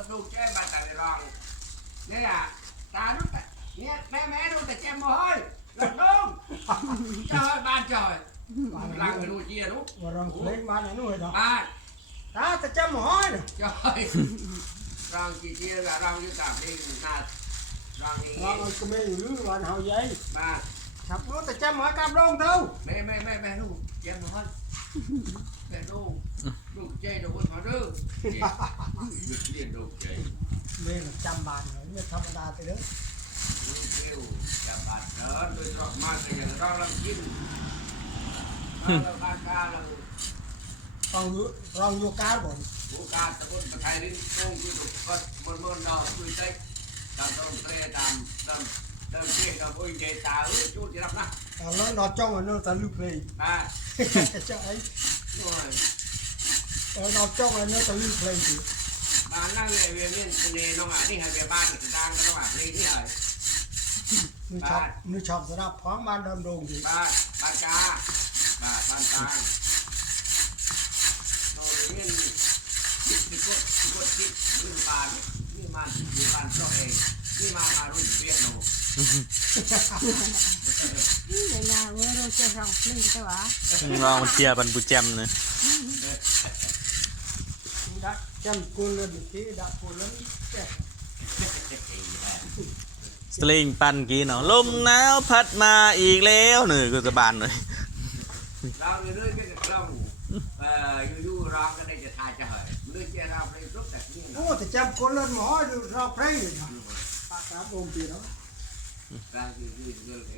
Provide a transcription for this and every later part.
ริมลูเแจ้มาแต่ลองนี่ล่ะตาลูกแเนี่ยแม่แม่ดูแต่แจ้มบ่เฮ้ยหลังน้อเจ้าบ้านเจ้าหลังเป็นลูกเจียลูกมาลเพลงบ้านไหนนู่เหรอบ้านตาแต่แจ้มบ่เฮ้ยเจ้าลองกี่เจียลบลองอยู่ตามเพลงนาลองนี้ลองก็ไม่รู้วันเฮาใหญ่บ้านขับรถแต่แจ้มบ่เฮ้ยกลับลงเถอะแม่แม่แม่แม่ลูกแจ้มบ่เฮ้ยแม่ลูกลูกเจ้าโดนเขาดื้อเมื่อจำบานเมื่อธรรมดาไปเลยเรบาอกรยกาเรารอยบ่กาตรบน่นคือดแต่เตราเราจ้องอันนั้นตะลุเพลยใช่เราจ้องอันนั้นตะลุเพลยนอบมือชอบสำหรับพร้อมบ้านดำรงดีบ้านบ้านกาบ้านบ้านกาโน่นี่ที่กดทีกดที่กที่มืบ้านมีอบ้านมืบ้านเจ้าเองมือบ้านมารุ่นเปียโน่เวลาเวลาเราเจอสองคนใช่ไหมเราเจอบรรพุแจมเลยสลิงปันกีเนาะลมหนาวพัดมาอีกแล้วหนึ่งกูจะบานเลร่อย็จะเล่าเอ่ออยู้องก็ได้จะทายจะเหเรื่อยๆเราไปรบแต่ทีนโอ้แต่จำคนละหมอดูเราไปปากสามปล้วกางคืนที่เรองไอ้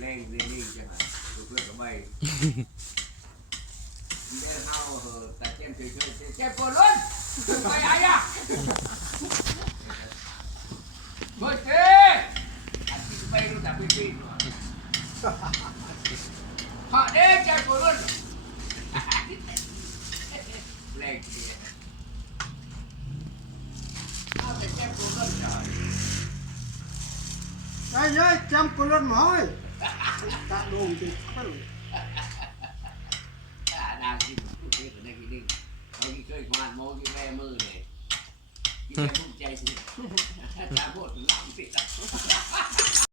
เร่งเร่งจะหายดูเพื่อนก็ไม่ Chém cổ luôn Mày ai à Mời thế Anh chị bay luôn đã quên đi Họ đê chém cổ luôn Lên kìa Tao phải chém cổ luôn trời Ê ơi chém cổ luôn mỏi Tao đồn thì không ด็กในที่นี่เขาที่ช่วยงานโมที่แม่มือเลยทิ่แม่ภูมิใจสิถ้าจารย์พูดล้ำสิ